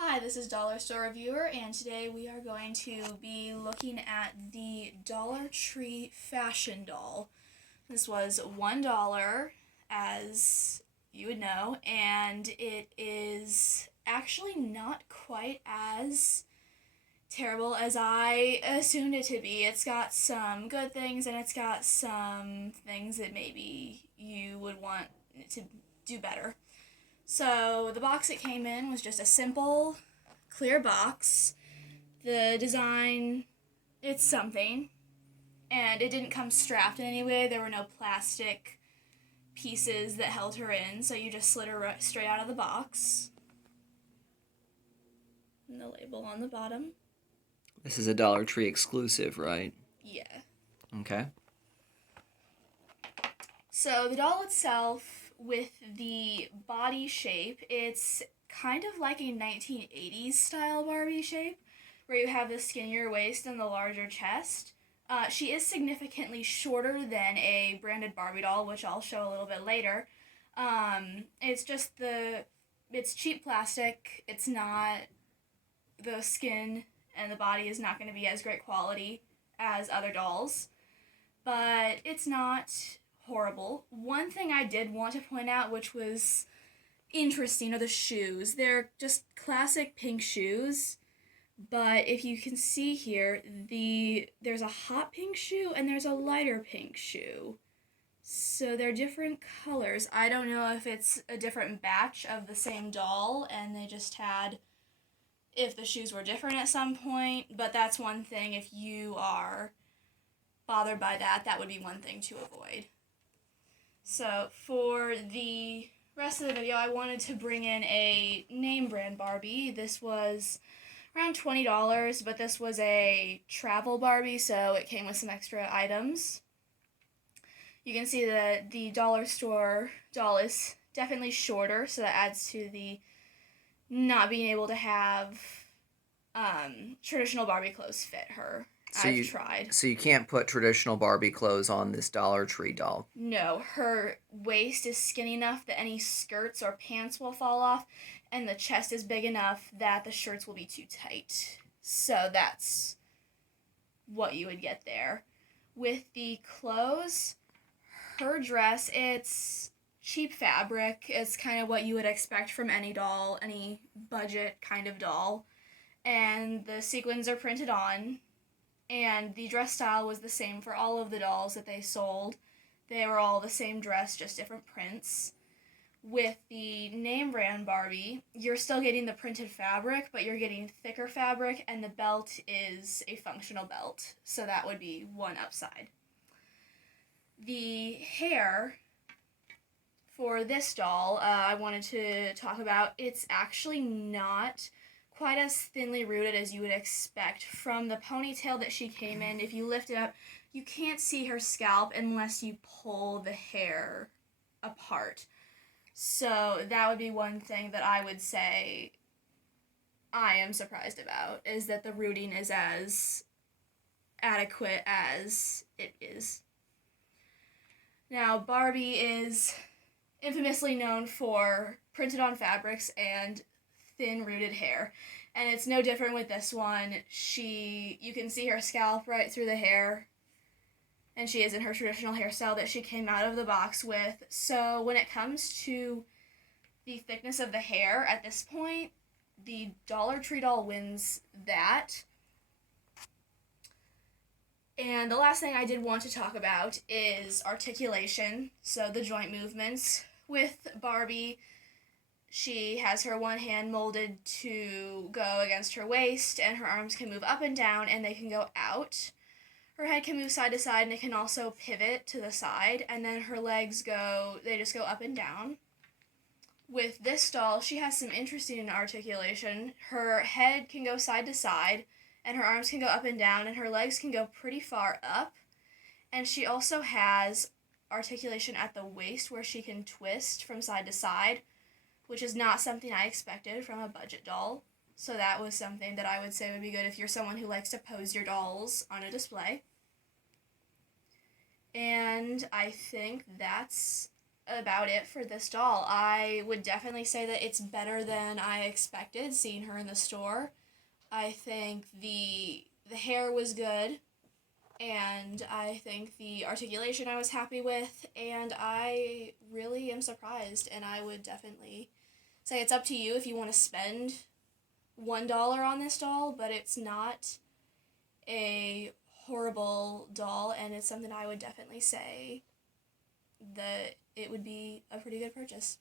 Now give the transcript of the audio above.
Hi, this is Dollar Store Reviewer, and today we are going to be looking at the Dollar Tree Fashion Doll. This was $1, as you would know, and it is actually not quite as terrible as I assumed it to be. It's got some good things, and it's got some things that maybe you would want to do better. So the box it came in was just a simple, clear box. The design, it's something. And it didn't come strapped in any way. There were no plastic pieces that held her in, so you just slid her straight out of the box. And the label on the bottom. This is a Dollar Tree exclusive, right? Yeah. Okay. So the doll itself, with the body shape, it's kind of like a 1980s style Barbie shape, where you have the skinnier waist and the larger chest. She is significantly shorter than a branded Barbie doll, which I'll show a little bit later. It's just it's cheap plastic. It's not, the skin and the body is not going to be as great quality as other dolls, but it's not horrible. One thing I did want to point out, which was interesting, are the shoes. They're just classic pink shoes, but if you can see here, there's a hot pink shoe and there's a lighter pink shoe. So they're different colors. I don't know if it's a different batch of the same doll and they just had, if the shoes were different at some point, but that's one thing. If you are bothered by that, that would be one thing to avoid. So for the rest of the video, I wanted to bring in a name brand Barbie. This was around $20, but this was a travel Barbie, so it came with some extra items. You can see that the dollar store doll is definitely shorter, so that adds to the not being able to have traditional Barbie clothes fit her. I've tried. So you can't put traditional Barbie clothes on this Dollar Tree doll. No, her waist is skinny enough that any skirts or pants will fall off, and the chest is big enough that the shirts will be too tight. So that's what you would get there. With the clothes, her dress, it's cheap fabric. It's kind of what you would expect from any doll, any budget kind of doll. And the sequins are printed on. And the dress style was the same for all of the dolls that they sold. They were all the same dress, just different prints. With the name brand Barbie, you're still getting the printed fabric, but you're getting thicker fabric, and the belt is a functional belt. So that would be one upside. The hair for this doll, I wanted to talk about. It's actually not quite as thinly rooted as you would expect. From the ponytail that she came in, if you lift it up, you can't see her scalp unless you pull the hair apart. So that would be one thing that I would say I am surprised about, is that the rooting is as adequate as it is. Now, Barbie is infamously known for printed on fabrics and thin rooted hair, and it's no different with this one. You can see her scalp right through the hair, and she is in her traditional hairstyle that she came out of the box with. So when it comes to the thickness of the hair at this point, the Dollar Tree doll wins that. And the last thing I did want to talk about is articulation, so the joint movements. With Barbie, she has her one hand molded to go against her waist, and her arms can move up and down, and they can go out. Her head can move side to side, and it can also pivot to the side, and then her legs they just go up and down. With this doll, she has some interesting articulation. Her head can go side to side, and her arms can go up and down, and her legs can go pretty far up. And she also has articulation at the waist where she can twist from side to side, which is not something I expected from a budget doll. So that was something that I would say would be good if you're someone who likes to pose your dolls on a display. And I think that's about it for this doll. I would definitely say that it's better than I expected seeing her in the store. I think the hair was good, and I think the articulation I was happy with, and I really am surprised, and I would definitely say it's up to you if you want to spend $1 on this doll, but it's not a horrible doll, and it's something I would definitely say that it would be a pretty good purchase.